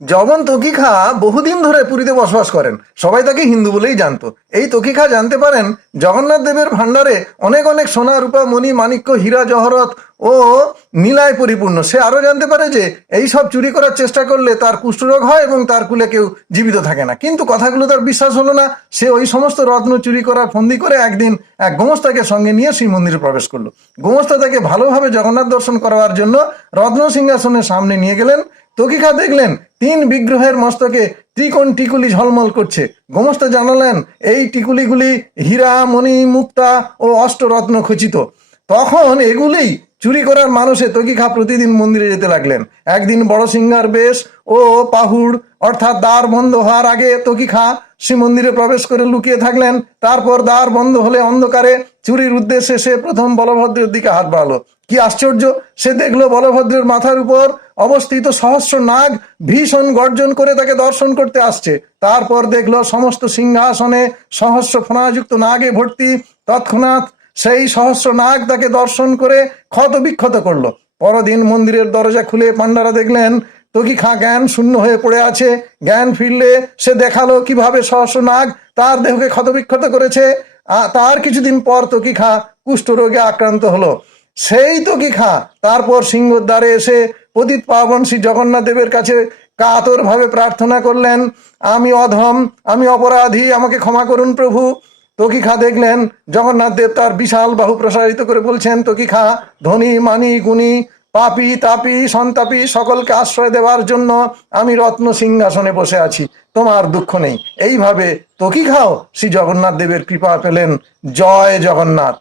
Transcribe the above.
যমন তকিখা বহুদিন ধরে পুরীতে বসবাস করেন। সবাই তাকে হিন্দু বলেই জানতো। এই তকিখা জানতে পারেন জগন্নাথ দেবের ভাণ্ডারে অনেক অনেক সোনা রূপা মণি মাণিক্য হীরা জহরত ও নীলায় পরিপূর্ণ। সে আরো জানতে পারে যে এই সব চুরি করার চেষ্টা করলে তার কুষ্ঠরোগ হয় এবং তার কুলে কেউ জীবিত থাকে না। কিন্তু কথাগুলো তার বিশ্বাস হলো না। সে ওই সমস্ত রত্ন চুরি করার ফন্দি করে একদিন এক গোমস্তাকে সঙ্গে নিয়ে শ্রীমন্দিরে প্রবেশ করলো। গোমস্তা তাকে ভালোভাবে জগন্নাথ দর্শন করার জন্য রত্ন সিংহাসনের সামনে নিয়ে গেলেন। তকিখা দেখলেন তিন বিগ্রহের মস্তকে ত্রিকোণ টিকুলি ঝলমল করছে। গোমস্তা জানালেন এই টিকুলিগুলি হীরা মণি মুক্তা ও অষ্টরত্ন খচিত। তখন এগুলি চুরি করার মানুষে তকিখা প্রতিদিন মন্দিরে যেতে লাগলেন। একদিন বড় সিংহার বেশ ও পাহুড় অর্থাৎ দ্বার বন্ধ হওয়ার আগে তকিখা শ্রীমন্দিরে প্রবেশ করে লুকিয়ে থাকলেন। তারপর দ্বার বন্ধ হলে অন্ধকারে চুরির উদ্দেশ্যে সে প্রথম বলভদ্রের দিকে হাত বাড়ালো। কি আশ্চর্য! সে দেখলো বলভদ্রের মাথার উপর অবস্থিত সহস্র নাগ ভীষণ গর্জন করে তাকে দর্শন করতে আসছে। তারপর দেখলো সমস্ত সিংহাসনে সহস্র ফণাযুক্ত নাগে ভর্তি। তৎক্ষণাৎ সেই সহস্র নাগ তাকে দর্শন করে ক্ষত বিক্ষত করলো। পরদিন মন্দিরের দরজা খুলে পাণ্ডারা দেখলেন তকিখা জ্ঞান শূন্য হয়ে পড়ে আছে। জ্ঞান ফিরলে সে দেখালো কিভাবে সহস্র নাগ তার দেহকে ক্ষতবিক্ষত করেছে। তার কিছুদিন পর তকিখা কুষ্ঠরোগে আক্রান্ত হলো। সেই তকিখা তারপর সিংহর দ্বারে এসে পতিত পাবন শ্রী জগন্নাথ দেবের কাছে কাতর ভাবে প্রার্থনা করলেন, আমি অধম, আমি অপরাধী, আমাকে ক্ষমা করুন প্রভু। তকিখা দেখলেন জগন্নাথ দেব তার বিশাল বাহু প্রসারিত করে বলছেন, তকিখা, ধনী মানি গুণী পাপী তাপী সন্তাপী সকলকে আশ্রয় দেওয়ার জন্য আমি রত্ন সিংহাসনে বসে আছি, তোমার দুঃখ নেই। এইভাবে তকিখাও শ্রী জগন্নাথ দেবের কৃপা পেলেন। জয় জগন্নাথ।